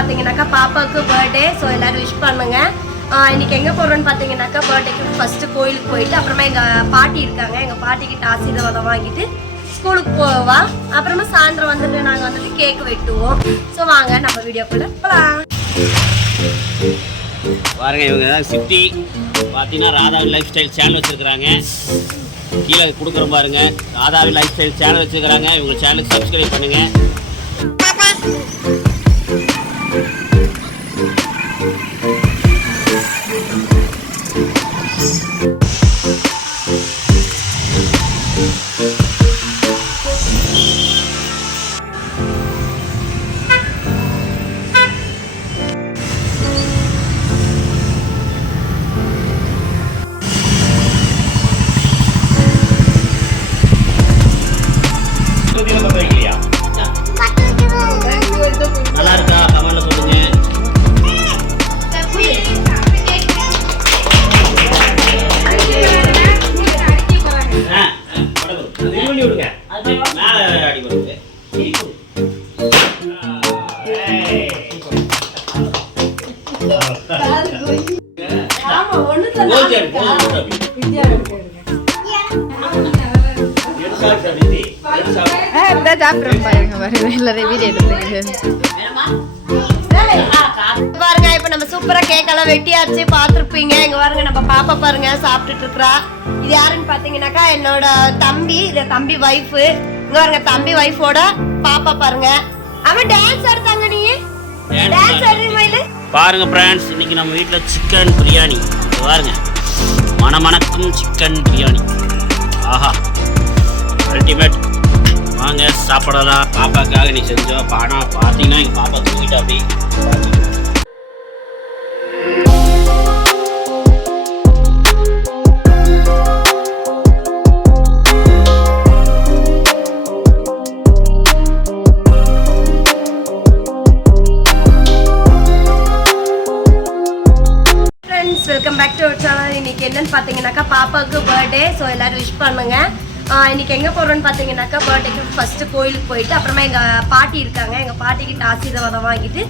பார்த்தீங்கன்னாக்கா பாப்பாவுக்கு birthday so எல்லாரும் விஷ் பண்ணுங்க. இன்னைக்கு எங்கே போகிறோன்னு பார்த்தீங்கன்னாக்கா பர்த்டேக்கு ஃபஸ்ட்டு கோயிலுக்கு போயிட்டு அப்புறமா எங்கள் பாட்டி இருக்காங்க. எங்கள் பாட்டிக்கிட்ட ஆசீர்வாதம் வாங்கிட்டு ஸ்கூலுக்கு போவா. அப்புறமா சாயந்தரம் வந்துட்டு நாங்கள் வந்துட்டு கேக் வெட்டுவோம். ஸோ வாங்க நம்ம வீடியோக்குள்ளே போகலாம் பாருங்க இவங்க தான் சித்தி பார்த்தீங்கன்னா ராதாவின் லைஃப் ஸ்டைல் சேனல் வச்சுருக்கிறாங்க. கீழே கொடுக்குறோம் பாருங்க. ராதாவின் லைஃப் ஸ்டைல் சேனல் வச்சுருக்கிறாங்க. இவங்க சேனலுக்கு சப்ஸ்கிரைப் பண்ணுங்க. இந்த சாப்பிட்றோம் பாருங்க பாருங்க வீடியோ பாருங்க இப்போ நம்ம சூப்பரா கேக் எல்லாம் வெட்டியாச்சு பார்த்துருப்பீங்க. இங்க பாருங்க நம்ம பாப்பா பாருங்க சாப்பிட்டுட்டு இருக்கறா இது யாருன்னு பாத்தீங்கன்னாக்கா என்னோட தம்பி இது தம்பி ஒய்ஃப் இங்க பாருங்க தம்பி ஒய்ஃபோட பாப்பா பாருங்க. அவன் டான்ஸ் ஆடுதாங்க நீ? டான்ஸ். ஆடுறீங்க மயிலு பாருங்க ஃப்ரெண்ட்ஸ் இன்னைக்கு நம்ம வீட்டில் சிக்கன் பிரியாணி பாருங்க மணமணக்கும் சிக்கன் பிரியாணி ஆஹா. சாப்பிடலாம். பாப்பாக்காக நீ செஞ்சோம் பாடம் பார்த்தீங்கன்னா எங்கள் பாப்பா தூங்கிட்டா அப்படி. Friends welcome back to channel இன்னைக்கு என்னன்னு பார்த்தீங்கன்னாக்கா பாப்பாவுக்கு பர்த்டே ஸோ எல்லாரும் விஷ் பண்ணுங்க. இன்னைக்கு எங்கே போகிறோன்னு பார்த்தீங்கன்னாக்கா பர்த்டேக்கு ஃபஸ்ட்டு கோயிலுக்கு போயிட்டு அப்புறமா எங்கள் பாட்டி இருக்காங்க. எங்கள் பாட்டிக்கிட்ட ஆசீர்வாதம் வாங்கிட்டு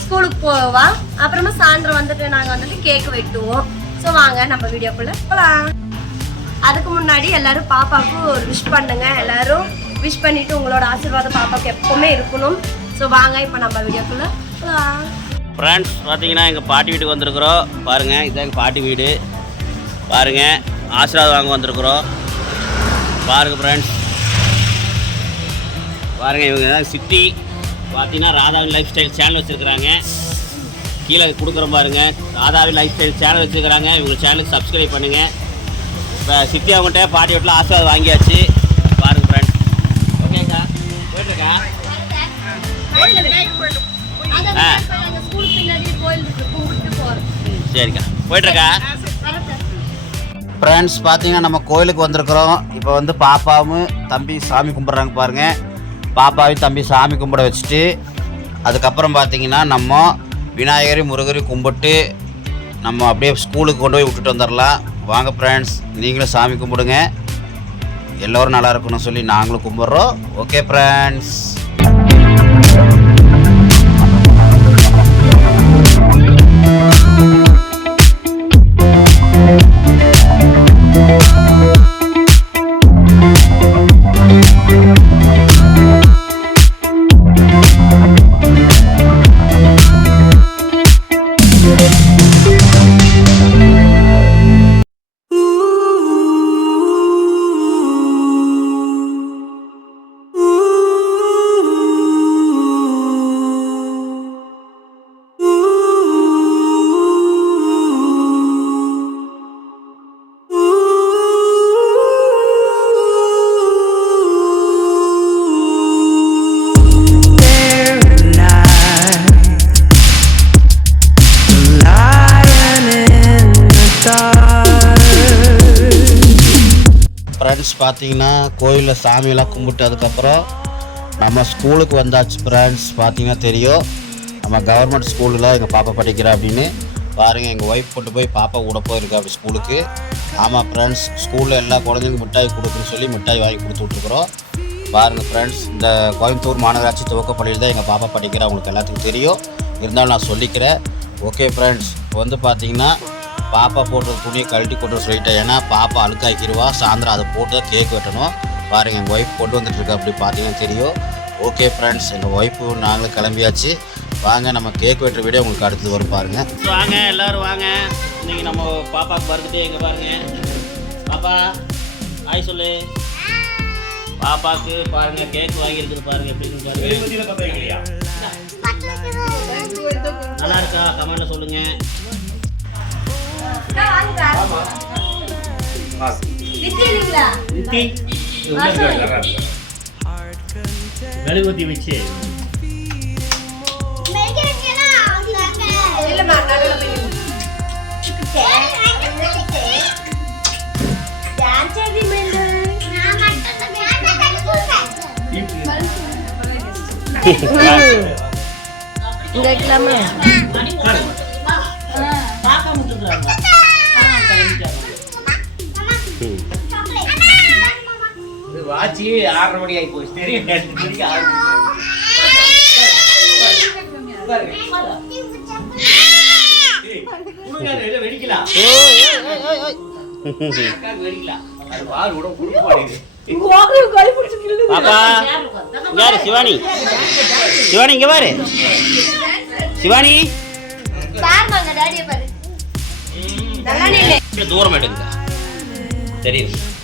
ஸ்கூலுக்கு போவா. அப்புறமா சாயந்தரம் வந்துட்டு நாங்கள் வந்துட்டு கேக் வெட்டுவோம். ஸோ வாங்க நம்ம வீடியோக்குள்ளே போகலாம் அதுக்கு முன்னாடி எல்லாரும் பாப்பாவுக்கு ஒரு விஷ் பண்ணுங்க. எல்லாரும் விஷ் பண்ணிட்டு உங்களோட ஆசீர்வாதம் பாப்பாவுக்கு எப்பவுமே இருக்கணும். ஸோ வாங்க இப்போ நம்ம வீடியோக்குள்ளே போகலாம் ஃப்ரெண்ட்ஸ் பார்த்தீங்கன்னா எங்கள் பாட்டி வீட்டுக்கு வந்திருக்கிறோம். பாருங்கள் இதுதான் எங்கள் பாட்டி வீடு. பாருங்கள் ஆசீர்வாதம் வாங்க வந்திருக்கிறோம். பாருங்கள் ஃப்ரெண்ட்ஸ் பாருங்கள் இவங்க தான் சித்தி பார்த்தீங்கன்னா ராதாவின் லைஃப் ஸ்டைல் சேனல் வச்சுருக்கிறாங்க. கீழே கொடுக்குறோம் பாருங்க. ராதாவின் லைஃப் ஸ்டைல் சேனல் வச்சுருக்கிறாங்க. இவங்க சேனலுக்கு சப்ஸ்கிரைப் பண்ணுங்கள் இப்போ சித்தி அவங்கள்ட்ட பாட்டி வீட்டில் ஆசீர்வாதம் வாங்கியாச்சு. பாருங்க ஃப்ரெண்ட்ஸ் ஓகேக்கா போயிட்டுருக்கா? ஆ. சரிக்கா. போயிட்டுருக்கா? ஃப்ரெண்ட்ஸ் பார்த்தீங்கன்னா நம்ம கோயிலுக்கு வந்திருக்கிறோம். இப்போ வந்து பாப்பாவும் தம்பி சாமி கும்பிட்றாங்க பாருங்க. பாப்பாவையும் தம்பி சாமி கும்பிட வச்சுட்டு அதுக்கப்புறம் பார்த்தீங்கன்னா நம்ம விநாயகரி முருகரி கும்பிட்டு நம்ம அப்படியே ஸ்கூலுக்கு கொண்டு போய் விட்டுட்டு வந்துடலாம் வாங்க ஃப்ரெண்ட்ஸ் நீங்களும் சாமி கும்பிடுங்க. எல்லோரும் நல்லா இருக்கணும்னு சொல்லி நாங்களும் கும்பிட்றோம். ஓகே ஃப்ரெண்ட்ஸ் பார்த்தீங்கன்னா கோயிலில் சாமியெல்லாம் கும்பிட்டு அதுக்கப்புறம் நம்ம ஸ்கூலுக்கு வந்தாச்சு ஃப்ரெண்ட்ஸ் பார்த்தீங்கன்னா தெரியும். நம்ம கவர்மெண்ட் ஸ்கூலில் எங்கள் பாப்பா படிக்கிறா அப்படின்னு. பாருங்கள் எங்கள் ஒய்ஃப் கொண்டு போய் பாப்பா கூட போயிருக்கா அப்படி ஸ்கூலுக்கு. ஆமாம் ஃப்ரெண்ட்ஸ் ஸ்கூலில் எல்லா குழந்தைங்களுக்கு மிட்டாய் கொடுக்குன்னு சொல்லி மிட்டாய் வாங்கி கொடுத்து விட்ருக்குறோம் பாருங்கள் ஃப்ரெண்ட்ஸ் இந்த கோயம்புத்தூர் மாநகராட்சி துவக்கப்பள்ளியில் தான் எங்கள் பாப்பா படிக்கிறா உங்களுக்கு எல்லாத்துக்கும் தெரியும். இருந்தாலும் நான் சொல்லிக்கிறேன். ஓகே ஃப்ரெண்ட்ஸ் இப்போ வந்து பார்த்தீங்கன்னா பாப்பா போட்ட துணியை கழட்டி கொண்டு சொல்லிட்டேன். ஏன்னா பாப்பா அழுக்காக்கிடுவா சாயந்தரம் அதை போட்டு தான் கேக் வெட்டணும். பாருங்கள் எங்கள் ஒய்ஃப் போட்டு வந்துட்டு இருக்கா அப்படி பார்த்தீங்கன்னா தெரியும். ஓகே ஃப்ரெண்ட்ஸ் எங்கள் ஒய்ஃபு நாங்களும் கிளம்பியாச்சு. வாங்க நம்ம கேக் வெட்டுற வீடியோ உங்களுக்கு அடுத்து வரும் பாருங்கள் வாங்க எல்லாரும் வாங்க. இன்னைக்கு நம்ம பாப்பாக்கு பர்த்டே எங்க பாருங்க. பாப்பா ஹாய் சொல்லு. பாப்பாக்கு பாருங்க கேக் வாங்கியிருக்குது பாருங்க. எப்படி இருக்கு பாருங்க. நல்லா இருக்கா? கமெண்ட்ல சொல்லுங்க. மெழுகுவத்தி வச்சு. இங்க வைக்கலாமா? வாட்சி ஆறரை மணி ஆகி போச்சு. தெரியும் ரெண்டு மணிக்கு ஆறு வெடிக்கலாம் வெடிக்கலாம் அது பால் விட குடுப்பாடு பாப்பா இங்க யாரு சிவானி. சிவானி இங்க பாரு. சிவானி. தூரம் எடுங்க. தெரியுது.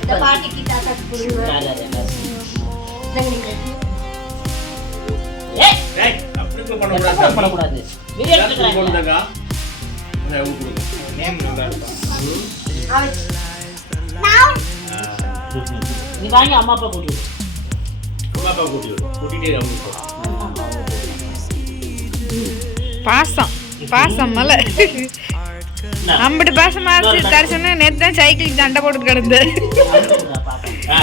இந்த பாட்டிக்கு கொடுங்க. பண்ணக்கூடாது. வாங்கி அம்மா அப்பா கூட்டி. பாசம். பாசம் மலை. இந்தா. அம்பிட்டு பாசமா இருந்து தர சொன்ன நேத்து தான் சைக்கிள் சண்டை போட்டு கிடந்து. ஆ,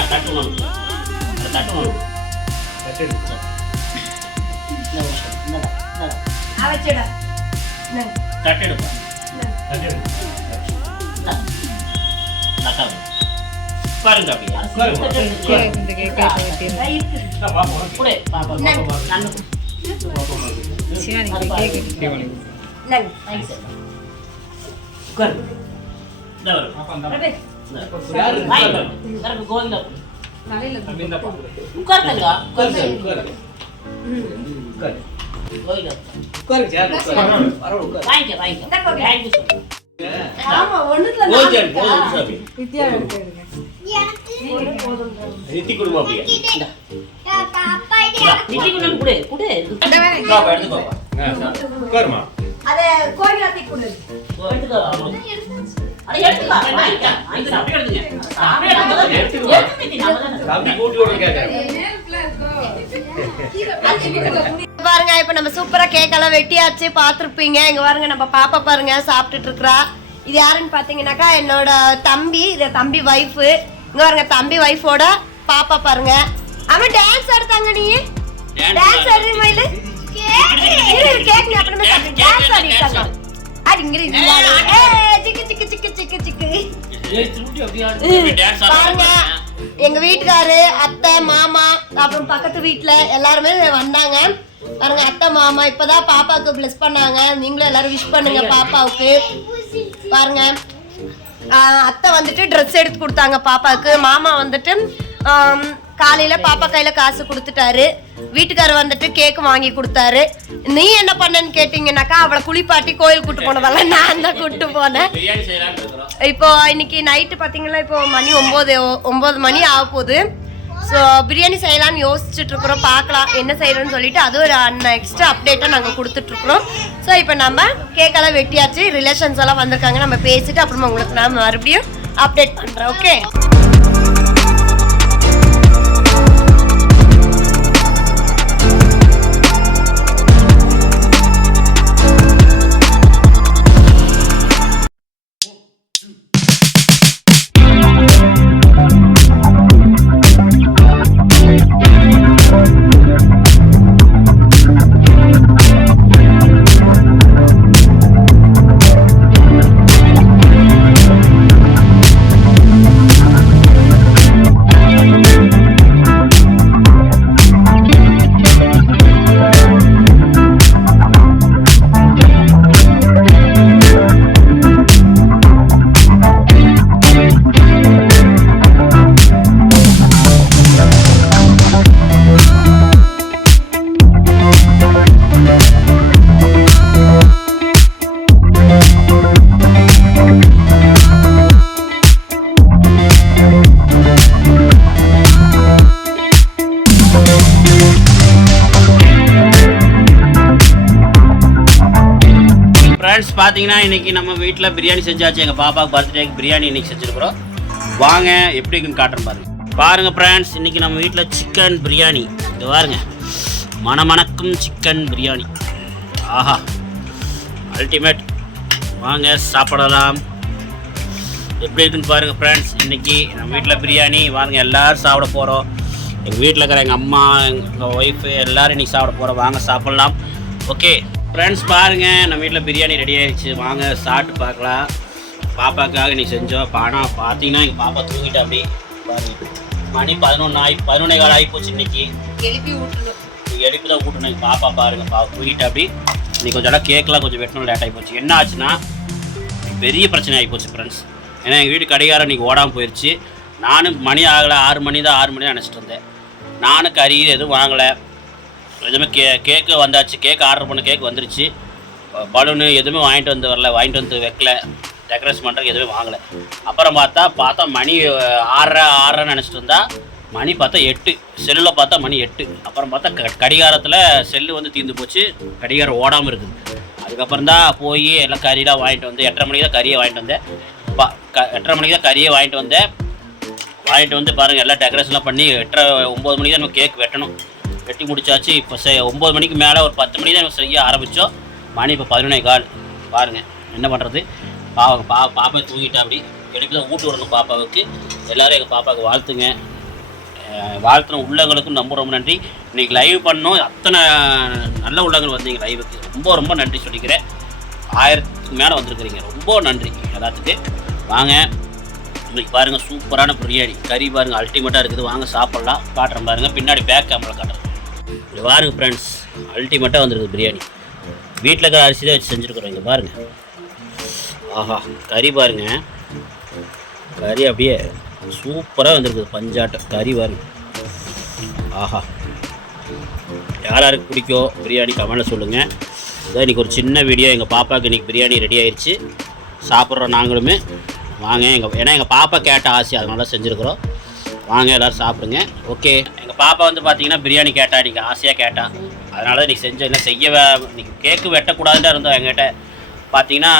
உட்காரு. இந்த வரும். பிரபு. இந்த. வாங்கி வரும். கரெக்ட், கோவிந்தா கொடு. உட்காரு தங்கா. உட்காரு சார், உட்காரு. கோவிந்தா. வாங்கிக்க, வாங்கிக்க. இந்தா கோவிந்தா. வாங்கிக்க சொல்லு. ஆமா, ஒண்ணுத்துல நாலு போதும், இருக்கா? போதும் சாமி. ஒண்ணு போதும்டா. நித்தி குடும்பம் அப்படியே. இந்தா. இந்தா, நித்தி குடும்பம் குடு, குடு. பாப்பா, எடுத்துக்கோப்பா. அத கோயிலாத்தி கொடு பாருங்க இப்ப நம்ம சூப்பரா கேக் எல்லாம் வெட்டியாச்சு பாத்திருப்பீங்க இங்க பாருங்க நம்ம பாப்பா பாருங்க சாப்பிட்டுட்டு இருக்கா இது யாருன்னு பாத்தீங்கன்னாக்கா என்னோட தம்பி இது தம்பி ஒய்ஃப் இங்க பாருங்க தம்பி ஒய்ஃபோட பாப்பா பாருங்க. அவன் டான்ஸ் ஆடுதாங்க நீ? டான்ஸ் ஆடுறீங்க மயிலு கேக் அப்புறமே டான்ஸ் ஆடிட்டாங்க அடிங்கிறீங்க சிக்கு சிக்கு பாருங்க. எங்க வீட்டுக்காரு அத்தை மாமா அப்புறம் பக்கத்து வீட்ல எல்லாருமே வந்தாங்க. பாருங்க அத்தை மாமா இப்பதான் பாப்பாவுக்கு பிளஸ் பண்ணாங்க. நீங்களும் எல்லாரும் விஷ் பண்ணுங்க பாப்பாவுக்கு. பாருங்க. அத்தை வந்துட்டு ட்ரெஸ் எடுத்து கொடுத்தாங்க பாப்பாவுக்கு. மாமா வந்துட்டு காலையில பாப்பா கையில காசு கொடுத்துட்டாரு. வீட்டுக்காரர் வந்துட்டு கேக் வாங்கி கொடுத்தாரு. நீ என்ன பண்ணன்னு கேட்டீங்கன்னாக்கா அவளை குளிப்பாட்டி கோயில் கூட்டு போனதெல்லாம் நான் தான் கூட்டு போனேன். இருக்கிறோம். இப்போ இன்னைக்கு நைட்டு பார்த்தீங்கன்னா இப்போ மணி ஒம்பது ஒம்பது மணி ஆக போகுது. ஸோ பிரியாணி செய்யலாம்னு யோசிச்சுட்டு இருக்கிறோம். பார்க்கலாம் என்ன செய்யறோம்னு சொல்லிட்டு அது ஒரு நெக்ஸ்ட் அப்டேட்டை நாங்கள் கொடுத்துட்ருக்குறோம் ஸோ இப்போ நம்ம கேக்கெல்லாம் வெட்டியாச்சு ரிலேஷன்ஸ் எல்லாம் வந்திருக்காங்க. நம்ம பேசிட்டு அப்புறமா உங்களுக்கு நான் மறுபடியும் அப்டேட் பண்ணுறேன் ஓகே பார்த்தீங்கன்னா இன்னைக்கு நம்ம வீட்டில் பிரியாணி செஞ்சாச்சு. எங்கள் பாப்பாவுக்கு பர்த்டேக்கு பிரியாணி இன்னைக்கு செஞ்சுருக்குறோம் வாங்க எப்படி இருக்குன்னு காட்டுறேன் பாருங்க. பாருங்கள் ஃப்ரெண்ட்ஸ் இன்னைக்கு நம்ம வீட்டில் சிக்கன் பிரியாணி. இது பாருங்க. மணமணக்கும் சிக்கன் பிரியாணி. ஆஹா. அல்டிமேட் வாங்க சாப்பிடலாம். எப்படி இருக்குன்னு பாருங்கள் ஃப்ரெண்ட்ஸ் இன்னைக்கு நம்ம வீட்டில் பிரியாணி. வாங்க எல்லோரும் சாப்பிட போகிறோம் எங்கள் வீட்டில் இருக்கிற எங்கள் அம்மா எங்கள் ஒய்ஃபு எல்லோரும் இன்னைக்கு சாப்பிட போகிறோம் வாங்க சாப்பிட்லாம். ஓகே ஃப்ரெண்ட்ஸ் பாருங்க நம்ம வீட்டில் பிரியாணி ரெடி ஆயிடுச்சு. வாங்க சாப்பிட்டு பார்க்கலாம். பாப்பாக்காக இன்னைக்கு செஞ்சோம் ஆனால் பார்த்தீங்கன்னா எங்கள் பாப்பா தூங்கிட்டு அப்படி பாருங்க. மணி பதினொன்று ஆகி பதினொன்னே கால் ஆகி போச்சு இன்னைக்கு. எழுப்பி விட்டுணும் எழுப்பி தான் கூட்டணும் எங்கள் பாப்பா பாருங்க பா தூங்கிட்டு அப்படி இன்னைக்கு கொஞ்சம் இடம் கேக்கெலாம் கொஞ்சம் வெட்டணும் லேட் ஆகி போச்சு. என்ன ஆச்சுன்னா பெரிய பிரச்சனை ஆகி போச்சு ஃப்ரெண்ட்ஸ் ஏன்னா எங்கள் வீட்டு கடிகாரம் இன்னைக்கு ஓடாமல் போயிடுச்சு நானும் மணி ஆகலை ஆறு மணி தான் ஆறு மணி தான் நினச்சிட்டு இருந்தேன். நானும் கறி எதுவும் வாங்கலை. எதுவுமே கே கேக்கு வந்தாச்சு. கேக் ஆர்டர் பண்ண கேக் வந்துருச்சு. பலூனு எதுவுமே வாங்கிட்டு வந்து வரல. வாங்கிட்டு வந்து வைக்கல. டெக்கரேஷன் பண்ணுறதுக்கு எதுவுமே வாங்கலை. அப்புறம் பார்த்தா பார்த்தா மணி அஹ், ஆறரை நினச்சிட்டு இருந்தா மணி பார்த்தா எட்டு. செல்லில் பார்த்தா மணி எட்டு. அப்புறம் பார்த்தா க கடிகாரத்தில் செல்லு வந்து தீர்ந்து போச்சு. கடிகாரம் ஓடாமல் இருக்குது. அதுக்கப்புறம் தான் போய் எல்லாம் கறியெலாம் வாங்கிட்டு வந்து எட்டரை மணிக்கு தான் கறியை வாங்கிட்டு வந்தேன். பா க எட்டரை மணிக்கு தான் கறியை வாங்கிட்டு வந்தேன். வாங்கிட்டு வந்து பாருங்கள் எல்லாம் டெக்கரேஷன்லாம் பண்ணி எட்டரை ஒம்பது மணிக்கு தான் நம்ம கேக் வெட்டணும். வெட்டி முடிச்சாச்சு. இப்போ செ ஒம்பது மணிக்கு மேலே ஒரு பத்து மணிக்கு தான் செய்ய ஆரம்பித்தோம் மணி இப்போ பதினொன்னே கால். பாருங்கள் என்ன பண்ணுறது பாவம் பா பாப்பா தூங்கிட்டா அப்படி. எடுத்து தான் ஊட்டு விடணும் பாப்பாவுக்கு. எல்லோரும் எங்கள் பாப்பாவுக்கு வாழ்த்துங்க. வாழ்த்துன உள்ளங்களுக்கும் ரொம்ப ரொம்ப நன்றி. இன்றைக்கி லைவ் பண்ணோம். அத்தனை நல்ல உள்ளங்கள் வந்தீங்க லைவுக்கு ரொம்ப ரொம்ப நன்றி சொல்லிக்கிறேன். ஆயிரத்துக்கு மேலே வந்திருக்கிறீங்க. ரொம்ப நன்றி எல்லாத்துக்கு. வாங்க. இன்றைக்கி பாருங்கள் சூப்பரான பிரியாணி. கறி பாருங்கள் அல்டிமேட்டாக இருக்குது. வாங்க சாப்பிட்லாம். காட்டுறேன் பாருங்கள் பின்னாடி பேக் கேமரா காட்டுறேன். இது பாருங்க ஃப்ரெண்ட்ஸ் அல்டிமேட்டாக வந்துருக்குது பிரியாணி. வீட்டில் இருக்கிற அரிசி தான் வச்சு செஞ்சுருக்குறோம். இங்கே பாருங்கள் ஆஹா கறி பாருங்க. கறி அப்படியே சூப்பராக வந்திருக்குது. பஞ்சாட்டம். கறி பாருங்க. ஆஹா. யார் யாருக்கு பிடிக்கும் பிரியாணி? கமெண்ட்டில் சொல்லுங்கள் இதான் இன்றைக்கி ஒரு சின்ன வீடியோ எங்கள் பாப்பாவுக்கு இன்றைக்கி பிரியாணி ரெடி ஆயிடுச்சு சாப்பிட்றோம் நாங்களுமே. வாங்க எங்கள் ஏன்னா எங்கள் பாப்பா கேட்ட ஆசை அதனால செஞ்சுருக்குறோம். வாங்க எல்லோரும் சாப்பிடுங்க. ஓகே பாப்பா வந்து பார்த்தீங்கன்னா பிரியாணி கேட்டா இன்றைக்கி ஆசையாக கேட்டா. அதனால தான் இன்றைக்கி செஞ்சோம் இல்லை செய்ய இன்றைக்கி கேக்கு வெட்டக்கூடாதுன்னு இருந்தோம் எங்கிட்ட பார்த்தீங்கன்னா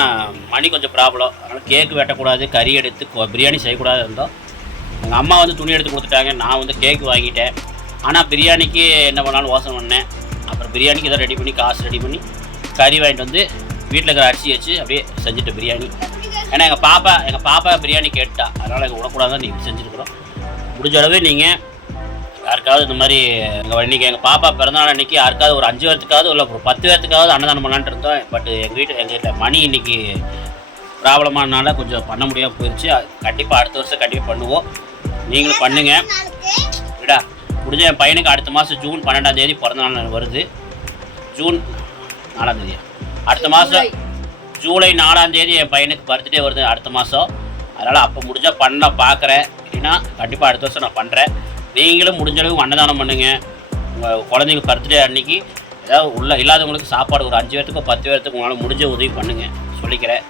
மணி கொஞ்சம் ப்ராப்ளம் அதனால் கேக்கு வெட்டக்கூடாது கறி எடுத்து பிரியாணி செய்யக்கூடாது இருந்தோம். எங்கள் அம்மா வந்து துணி எடுத்து கொடுத்துட்டாங்க நான் வந்து கேக்கு வாங்கிட்டேன். ஆனால் பிரியாணிக்கு என்ன பண்ணாலும் யோசனை பண்ணேன். அப்புறம் பிரியாணிக்கு எதாவது ரெடி பண்ணி காசு ரெடி பண்ணி கறி வாங்கிட்டு வந்து வீட்டில் இருக்கிற அரிசி வச்சு அப்படியே செஞ்சுட்டு பிரியாணி. ஏன்னா எங்கள் பாப்பா எங்கள் பாப்பா பிரியாணி கேட்டா. அதனால் எங்கள் விடக்கூடாது நீங்கள் செஞ்சுருக்குறோம். முடிஞ்ச அளவு நீங்கள் யாருக்காவது இந்த மாதிரி எங்கள் இன்றைக்கி எங்கள் பாப்பா பிறந்தநாள் அன்றைக்கி யாருக்காவது ஒரு அஞ்சு பேர்த்துக்காவது இல்லை ஒரு பத்து பேர்த்துக்காவது அன்னதானம் பண்ணலான்ட்டு இருந்தோம். பட் எங்கள் வீட்டு எங்ககிட்ட மணி இன்னைக்கு ப்ராப்ளமானால கொஞ்சம் பண்ண முடியாமல் போயிடுச்சு கண்டிப்பாக அடுத்த வருஷம் கண்டிப்பாக பண்ணுவோம். நீங்களும் பண்ணுங்க. விடா முடிஞ்ச என் பையனுக்கு அடுத்த மாதம் ஜூன் பன்னெண்டாம் தேதி பிறந்த நாள் வருது. ஜூன் நாலாம் தேதியா? அடுத்த மாதம் ஜூலை நாலாம் தேதி என் பையனுக்கு பர்த்டே வருது அடுத்த மாதம் அதனால் அப்போ முடிஞ்சால் பண்ண பார்க்குறேன் இல்லைன்னா கண்டிப்பாக அடுத்த வருஷம் நான் பண்ணுறேன் நீங்களும் முடிஞ்ச அளவுக்கு அன்னதானம் பண்ணுங்கள் உங்கள் குழந்தைங்க பர்த்டே அன்னைக்கு ஏதாவது உள்ள இல்லாதவங்களுக்கு சாப்பாடு ஒரு அஞ்சு பேர்த்துக்கோ பத்து பேர்த்துக்கு உங்களால் முடிஞ்ச உதவி பண்ணுங்கள் சொல்லிக்கிறேன்.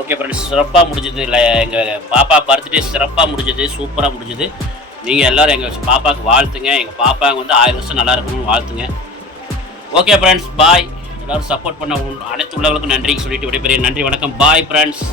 ஓகே ஃப்ரெண்ட்ஸ் சிறப்பாக முடிஞ்சது. இல்லை எங்கள் பாப்பா பர்த்டே சிறப்பாக முடிஞ்சது சூப்பராக முடிஞ்சது. நீங்கள் எல்லோரும் எங்கள் பாப்பாவுக்கு வாழ்த்துங்க. எங்கள் பாப்பாவுக்கு வந்து ஆயிரம் வருஷம் நல்லா இருக்கணும்னு வாழ்த்துங்க. ஓகே ஃப்ரெண்ட்ஸ் பாய் எல்லோரும் சப்போர்ட் பண்ண அனைத்து உள்ளவர்களுக்கும் நன்றி சொல்லிட்டு விடைபெரிய நன்றி வணக்கம். Bye friends